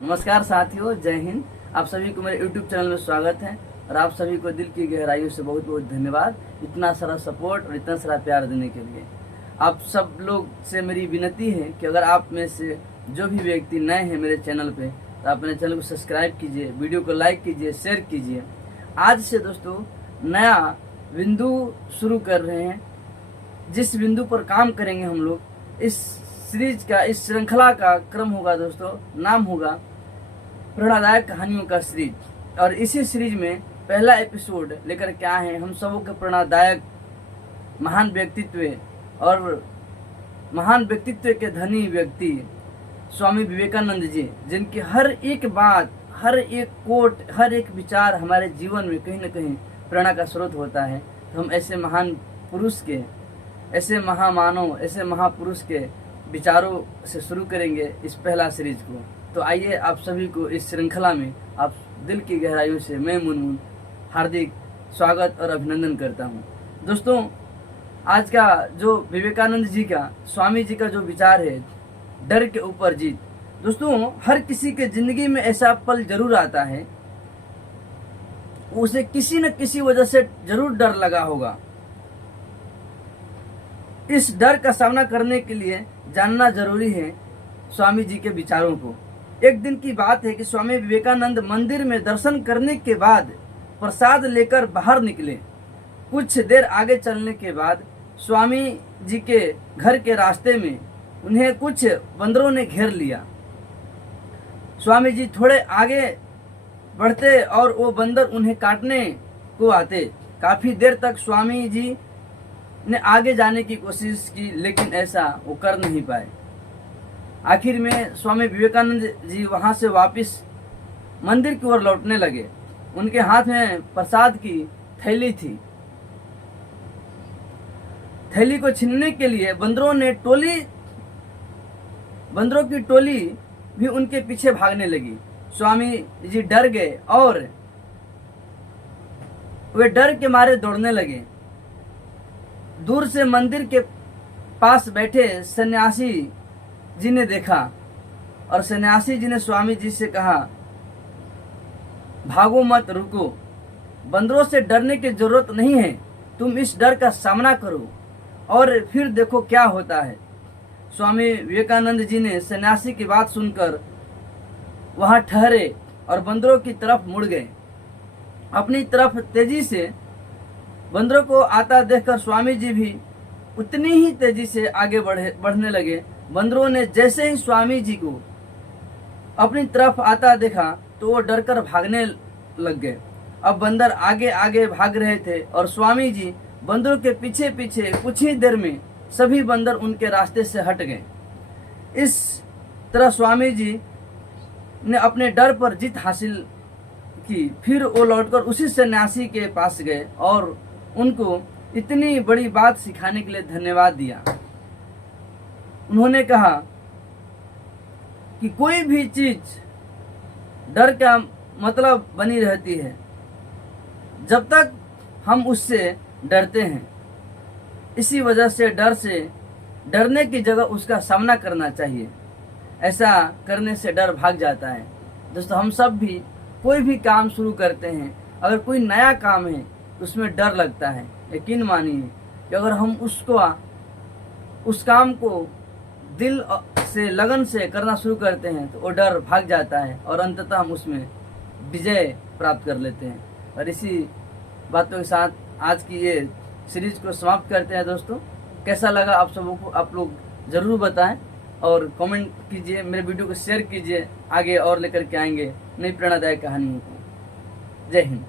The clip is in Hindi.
नमस्कार साथियों, जय हिंद। आप सभी को मेरे YouTube चैनल में स्वागत है और आप सभी को दिल की गहराइयों से बहुत बहुत धन्यवाद इतना सारा सपोर्ट और इतना सारा प्यार देने के लिए। आप सब लोग से मेरी विनती है कि अगर आप में से जो भी व्यक्ति नए हैं मेरे चैनल पे तो आप मेरे चैनल को सब्सक्राइब कीजिए, वीडियो को लाइक कीजिए, शेयर कीजिए। आज से दोस्तों नया बिंदु शुरू कर रहे हैं, जिस बिंदु पर काम करेंगे हम लोग। इस सीरीज का, इस श्रृंखला का क्रम होगा दोस्तों, नाम होगा प्रेरणादायक कहानियों का सीरीज। और इसी सीरीज में पहला एपिसोड लेकर के आए हैं हम सबों के प्रेरणादायक महान व्यक्तित्व और महान व्यक्तित्व के धनी व्यक्ति स्वामी विवेकानंद जी, जिनकी हर एक बात, हर एक कोट, हर एक विचार हमारे जीवन में कहीं न कहीं प्रेरणा का स्रोत होता है। तो हम ऐसे महान पुरुष के, ऐसे महामानव, ऐसे महापुरुष के विचारों से शुरू करेंगे इस पहला सीरीज को। तो आइए आप सभी को इस श्रृंखला में आप दिल की गहराइयों से मैं मुनमुन हार्दिक स्वागत और अभिनंदन करता हूँ। दोस्तों, आज का जो विवेकानंद जी का, स्वामी जी का जो विचार है, डर के ऊपर जीत। दोस्तों, हर किसी के जिंदगी में ऐसा पल जरूर आता है, उसे किसी न किसी वजह से जरूर डर लगा होगा। इस डर का सामना करने के लिए जानना जरूरी है स्वामी जी के विचारों को। एक दिन की बात है कि स्वामी विवेकानंद मंदिर में दर्शन करने के बाद प्रसाद लेकर बाहर निकले। कुछ देर आगे चलने के बाद स्वामी जी के घर के रास्ते में उन्हें कुछ बंदरों ने घेर लिया। स्वामी जी थोड़े आगे बढ़ते और वो बंदर उन्हें काटने को आते। काफी देर तक स्वामी जी ने आगे जाने की कोशिश की, लेकिन ऐसा वो कर नहीं पाए। आखिर में स्वामी विवेकानंद जी वहां से वापस मंदिर की ओर लौटने लगे। उनके हाथ में प्रसाद की थैली थी। थैली को छीनने के लिए बंदरों की टोली भी उनके पीछे भागने लगी। स्वामी जी डर गए और वे डर के मारे दौड़ने लगे। दूर से मंदिर के पास बैठे सन्यासी जी ने देखा और सन्यासी जी ने स्वामी जी से कहा, भागो मत, रुको, बंदरों से डरने की जरूरत नहीं है, तुम इस डर का सामना करो और फिर देखो क्या होता है। स्वामी विवेकानंद जी ने सन्यासी की बात सुनकर वहां ठहरे और बंदरों की तरफ मुड़ गए। अपनी तरफ तेजी से बंदरों को आता देखकर स्वामी जी भी उतनी ही तेजी से आगे बढ़ने लगे। बंदरों ने जैसे ही स्वामी जी को अपनी तरफ आता देखा तो वो डरकर भागने लग गए। अब बंदर आगे आगे भाग रहे थे और स्वामी जी बंदरों के पीछे पीछे। कुछ ही देर में सभी बंदर उनके रास्ते से हट गए। इस तरह स्वामी जी ने अपने डर पर जीत हासिल की। फिर वो लौटकर उसी सन्यासी के पास गए और उनको इतनी बड़ी बात सिखाने के लिए धन्यवाद दिया। उन्होंने कहा कि कोई भी चीज डर का मतलब बनी रहती है जब तक हम उससे डरते हैं। इसी वजह से डरने की जगह उसका सामना करना चाहिए। ऐसा करने से डर भाग जाता है। दोस्तों, हम सब भी कोई भी काम शुरू करते हैं, अगर कोई नया काम है उसमें डर लगता है। यकीन मानिए कि अगर हम उस काम को दिल से, लगन से करना शुरू करते हैं तो वो डर भाग जाता है और अंततः हम उसमें विजय प्राप्त कर लेते हैं। और इसी बातों के साथ आज की ये सीरीज को समाप्त करते हैं। दोस्तों, कैसा लगा आप सबों को, आप लोग जरूर बताएं और कमेंट कीजिए, मेरे वीडियो को शेयर कीजिए। आगे और लेकर के आएंगे नई प्रेरणादायक कहानियों को। जय हिंद।